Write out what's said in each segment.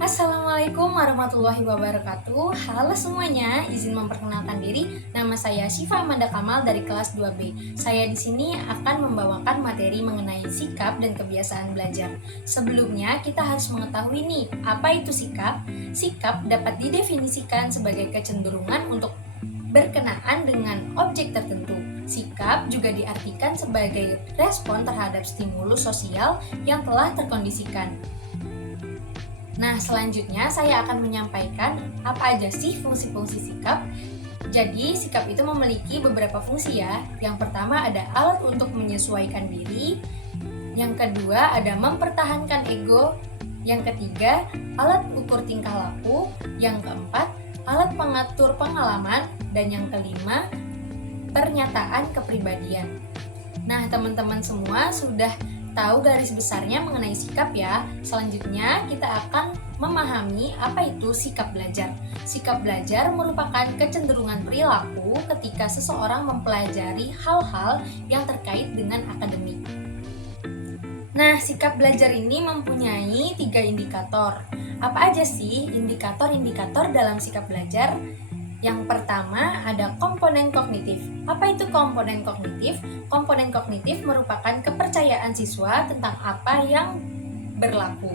Assalamualaikum warahmatullahi wabarakatuh. Halo semuanya, izin memperkenalkan diri. Nama saya Syifa Amanda Kamal dari kelas 2B. Saya di sini akan membawakan materi mengenai sikap dan kebiasaan belajar. Sebelumnya, kita harus mengetahui nih, apa itu sikap? Sikap dapat didefinisikan sebagai kecenderungan untuk berkenaan dengan objek tertentu. Sikap juga diartikan sebagai respon terhadap stimulus sosial yang telah terkondisikan. Nah, selanjutnya saya akan menyampaikan apa aja sih fungsi-fungsi sikap. Jadi, sikap itu memiliki beberapa fungsi ya. Yang pertama ada alat untuk menyesuaikan diri. Yang kedua ada mempertahankan ego. Yang ketiga, alat ukur tingkah laku. Yang keempat, alat pengatur pengalaman. Dan yang kelima, pernyataan kepribadian. Nah, teman-teman semua sudah tahu garis besarnya mengenai sikap ya. Selanjutnya kita akan memahami apa itu sikap belajar. Sikap belajar merupakan kecenderungan perilaku ketika seseorang mempelajari hal-hal yang terkait dengan akademik. Nah, sikap belajar ini mempunyai 3 indikator. Apa aja sih indikator-indikator dalam sikap belajar? Yang pertama ada komponen kognitif. Apa itu komponen kognitif? Komponen kognitif merupakan kepercayaan siswa tentang apa yang berlaku.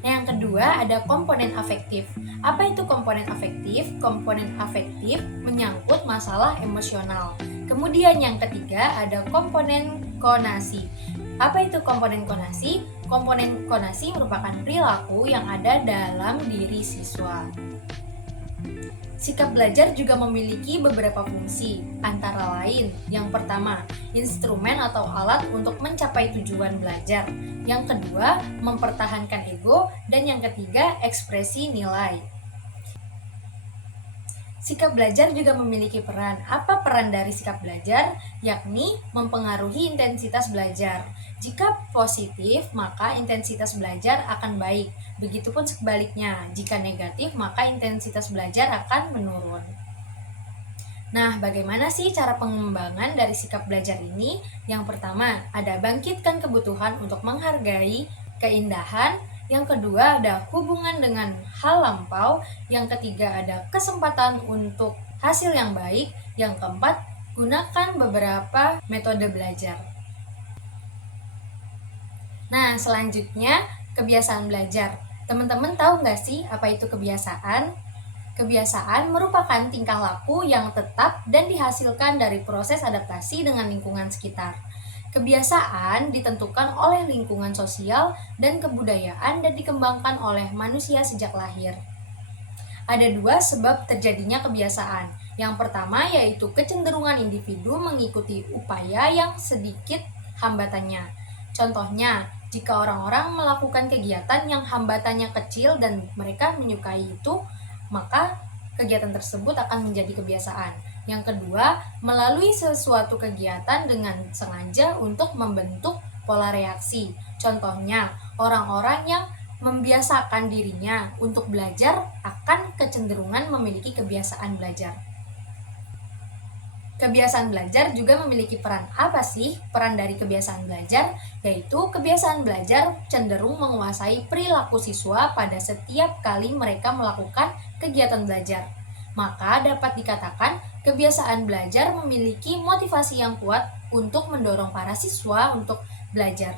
Yang kedua ada komponen afektif. Apa itu komponen afektif? Komponen afektif menyangkut masalah emosional. Kemudian yang ketiga ada komponen konasi. Apa itu komponen konasi? Komponen konasi merupakan perilaku yang ada dalam diri siswa. Sikap belajar juga memiliki beberapa fungsi, antara lain yang pertama, instrumen atau alat untuk mencapai tujuan belajar. Yang kedua, mempertahankan ego. Dan yang ketiga, ekspresi nilai. Sikap belajar juga memiliki peran. Apa peran dari sikap belajar? Yakni mempengaruhi intensitas belajar. Jika positif, maka intensitas belajar akan baik. Begitupun sebaliknya, jika negatif, maka intensitas belajar akan menurun. Nah, bagaimana sih cara pengembangan dari sikap belajar ini? Yang pertama, ada bangkitkan kebutuhan untuk menghargai keindahan. Yang kedua, ada hubungan dengan hal lampau. Yang ketiga, ada kesempatan untuk hasil yang baik. Yang keempat, gunakan beberapa metode belajar. Nah, selanjutnya, kebiasaan belajar. Teman-teman tahu nggak sih apa itu kebiasaan? Kebiasaan merupakan tingkah laku yang tetap dan dihasilkan dari proses adaptasi dengan lingkungan sekitar. Kebiasaan ditentukan oleh lingkungan sosial dan kebudayaan dan dikembangkan oleh manusia sejak lahir. Ada 2 sebab terjadinya kebiasaan. Yang pertama yaitu kecenderungan individu mengikuti upaya yang sedikit hambatannya. Contohnya, jika orang-orang melakukan kegiatan yang hambatannya kecil dan mereka menyukai itu, maka kegiatan tersebut akan menjadi kebiasaan. Yang kedua, melalui sesuatu kegiatan dengan sengaja untuk membentuk pola reaksi. Contohnya, orang-orang yang membiasakan dirinya untuk belajar akan kecenderungan memiliki kebiasaan belajar. Kebiasaan belajar juga memiliki peran. Apa sih peran dari kebiasaan belajar? Yaitu kebiasaan belajar cenderung menguasai perilaku siswa pada setiap kali mereka melakukan kegiatan belajar. Maka dapat dikatakan kebiasaan belajar memiliki motivasi yang kuat untuk mendorong para siswa untuk belajar.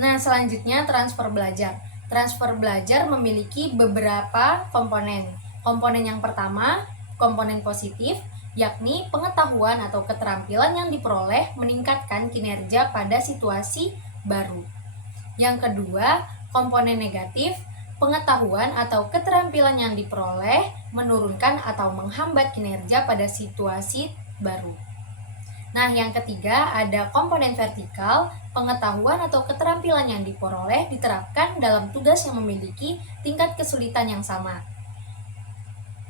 Nah, selanjutnya transfer belajar. Transfer belajar memiliki beberapa komponen. Komponen yang pertama, komponen positif, yakni pengetahuan atau keterampilan yang diperoleh meningkatkan kinerja pada situasi baru. Yang kedua, komponen negatif, pengetahuan atau keterampilan yang diperoleh menurunkan atau menghambat kinerja pada situasi baru. Nah, yang ketiga ada komponen vertikal, pengetahuan atau keterampilan yang diperoleh diterapkan dalam tugas yang memiliki tingkat kesulitan yang sama.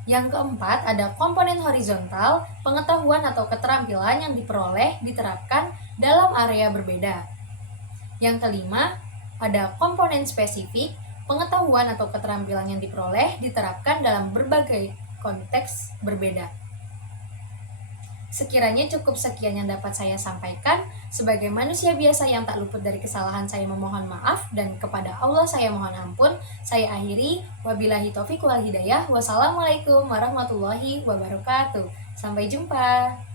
Yang keempat, ada komponen horizontal, pengetahuan atau keterampilan yang diperoleh diterapkan dalam area berbeda. Yang kelima, ada komponen spesifik, pengetahuan atau keterampilan yang diperoleh diterapkan dalam berbagai konteks berbeda. Sekiranya cukup sekian yang dapat saya sampaikan. Sebagai manusia biasa yang tak luput dari kesalahan, saya memohon maaf, dan kepada Allah saya mohon ampun. Saya akhiri, wabillahi taufiq wal hidayah. Wassalamualaikum warahmatullahi wabarakatuh. Sampai jumpa.